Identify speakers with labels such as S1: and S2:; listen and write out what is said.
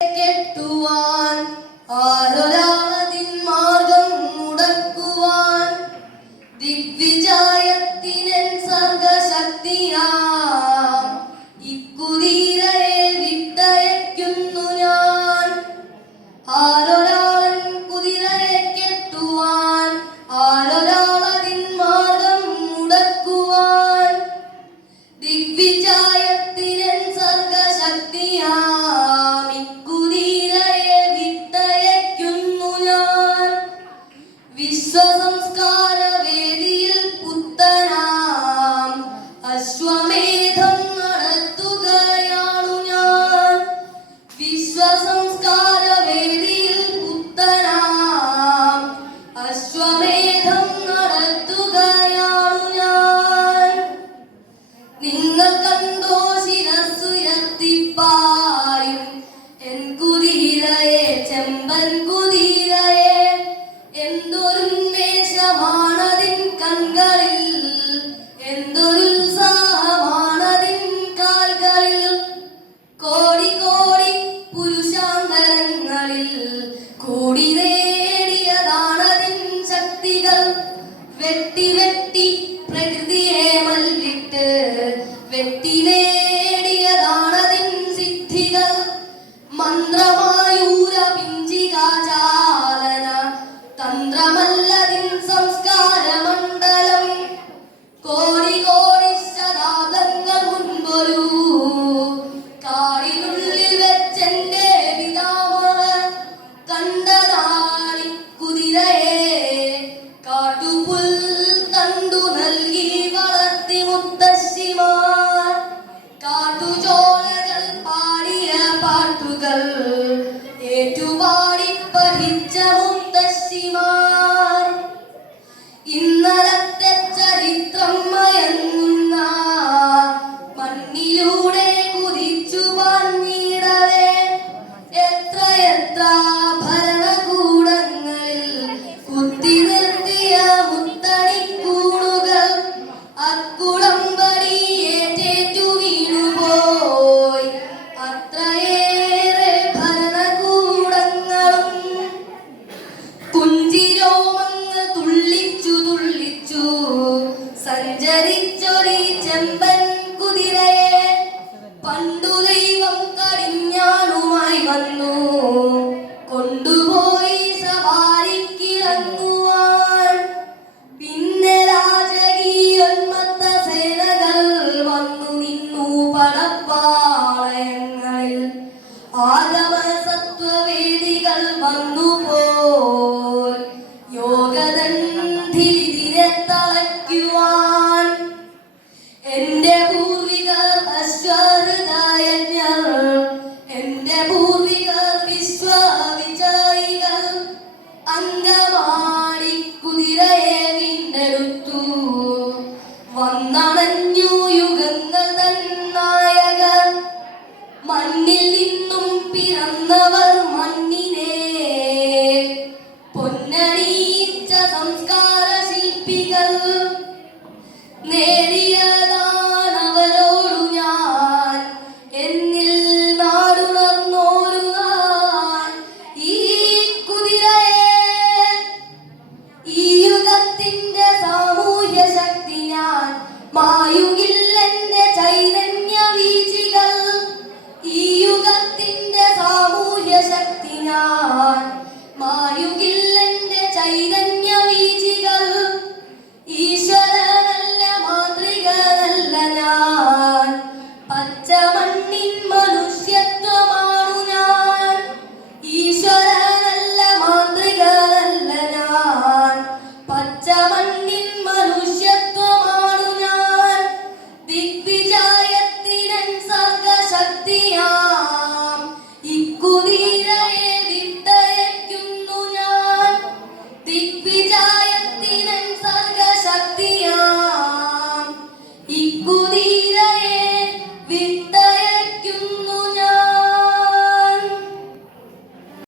S1: Get to one, all. വിശ്വസംസ്കാര വേദിയിൽ പുത്തനാം അശ്വമേധം നടത്തുകയാണു ഞാൻ. നിങ്ങൾ കണ്ടോ ശിരസുയർത്തിപ്പായും എൻ കുതിരയെ ചെമ്പൻ കുതിരയെ. എന്തൊരുന്മേഷമാണതിൻ കൺകളിൽ. എന്തൊരുത്സാഹമാണതിൻ കാൽകളിൽ. വെട്ടി വെട്ടി പ്രകൃതിയെ മല്ലിട്ട് വെട്ടി നേടിയതാണതിൻ സിദ്ധികൾ. മന്ത്രമായൂര പിഞ്ചികാചാലന തന്ത്രമല്ലതിൻ സംസ്കാര മണ്ഡലം. കോടി കോടി ശതാബ്ദങ്ങൾ മുൻപൊരു കാറിനുള്ളിൽ വെച്ചെന്റെ പിതാമ കണ്ടതാണി കുതിരയെ. ഏറ്റുപാടി പഠിച്ച മുത്തശ്ശിമാർ. ഇന്നലത്തെ ചരിത്രം മയങ്ങുന്ന മണ്ണിലൂടെ കുതിച്ചു പാഞ്ഞിടവേ എത്ര എത്ര ഭരണകൂടങ്ങളിൽ കുത്തി നിർത്തിയ മുത്തണിക്കൂടുകൾ അക്കുളമ്പടി സഞ്ചരിച്ചൊരി ചെമ്പൻ കുതിരയെ പണ്ടു ദൈവം കടിഞ്ഞാണുമായി വന്നു. കൊണ്ടുപോയി സവാരിക്കിറങ്ങുവാൻ പിന്നെ രാജകീയൊന്മത്ത സേനകൾ വന്നു നിന്നു പടപ്പാളയങ്ങളിൽ. ആഗമ സത്വവേദികൾ വന്നു പോൽ അങ്കമാടി കുതിരയെ വീണ്ടെടുത്തു. വന്നണഞ്ഞു യുഗങ്ങൾ തൻ മണ്ണിൽ നിന്നും പിറന്നവർ മണ്ണിനെ. പൊന്നണിയിച്ച സംസ്കാര ശില്പികൾ നേടിയതാണവരോടു ഞാൻ